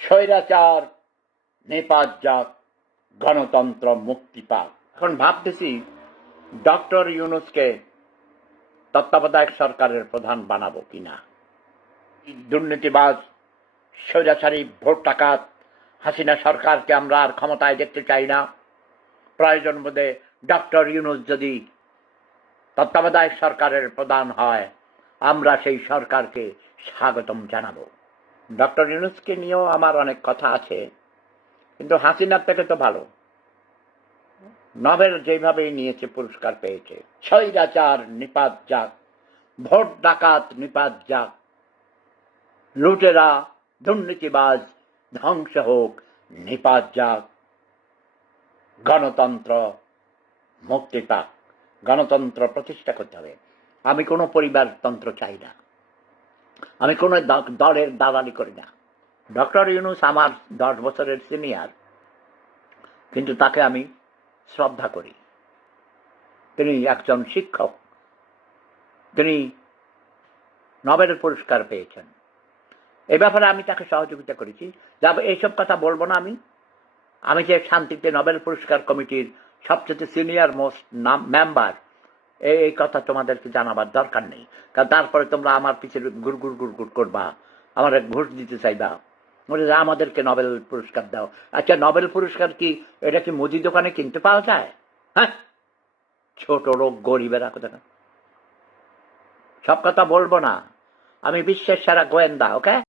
স্বৈরাচার নেপাত যাক গণতন্ত্র মুক্তি পাক। এখন ভাবতেছি ডক্টর ইউনুসকে তত্ত্বাবধায়ক সরকারের প্রধান বানাবো কিনা। দুর্নীতিবাজ, স্বৈরাচারী, ভোট টাকাত হাসিনা সরকারকে আমরা আর ক্ষমতায় দেখতে চাই না। প্রয়োজন বোধে ডক্টর ইউনুস যদি তত্ত্বাবধায়ক সরকারের প্রধান হয়, আমরা সেই সরকারকে স্বাগতম জানাব। ডক্টর ইউনুসকে নিয়েও আমার অনেক কথা আছে, কিন্তু হাসিনার থেকে তো ভালো। নভেল যেভাবেই নিয়েছে, পুরস্কার পেয়েছে। স্বৈরাচার নিপাত যাক, ভোট ডাকাত নিপাত যাক, লুটেরা, দুর্নীতিবাজ ধ্বংস হোক, নিপাত যাক। গণতন্ত্র মুক্তি পাক, গণতন্ত্র প্রতিষ্ঠা করতে হবে। আমি কোনো পরিবারতন্ত্র চাই না। আমি কোনো দলের দালালি করি না। ডক্টর ইউনুস আমার দশ বছরের সিনিয়র, কিন্তু তাকে আমি শ্রদ্ধা করি। তিনি একজন শিক্ষক। তিনি নোবেল পুরস্কার পেয়েছেন। এ ব্যাপারে আমি তাকে সহযোগিতা করেছি। যা এইসব কথা বলব না আমি। আমি যে শান্তিতে নোবেল পুরস্কার কমিটির সবচেয়ে সিনিয়র মোস্ট নাম মেম্বার এই কথা তোমাদেরকে জানাবার দরকার নেই। কারণ তারপরে তোমরা আমার পিছিয়ে গুড় গুড় গুড় গুড় করবা। আমার ঘুষ দিতে চাইবা। বলে আমাদেরকে নোবেল পুরস্কার দাও। আচ্ছা নোবেল পুরস্কার কি, এটা কি মুদি দোকানে কিনতে পাওয়া যায়? হ্যাঁ? ছোট লোক, গরিবেরা কোথায়? সব কথা বলব না। আমি বিশ্বের সেরা গোয়েন্দা, ওকে?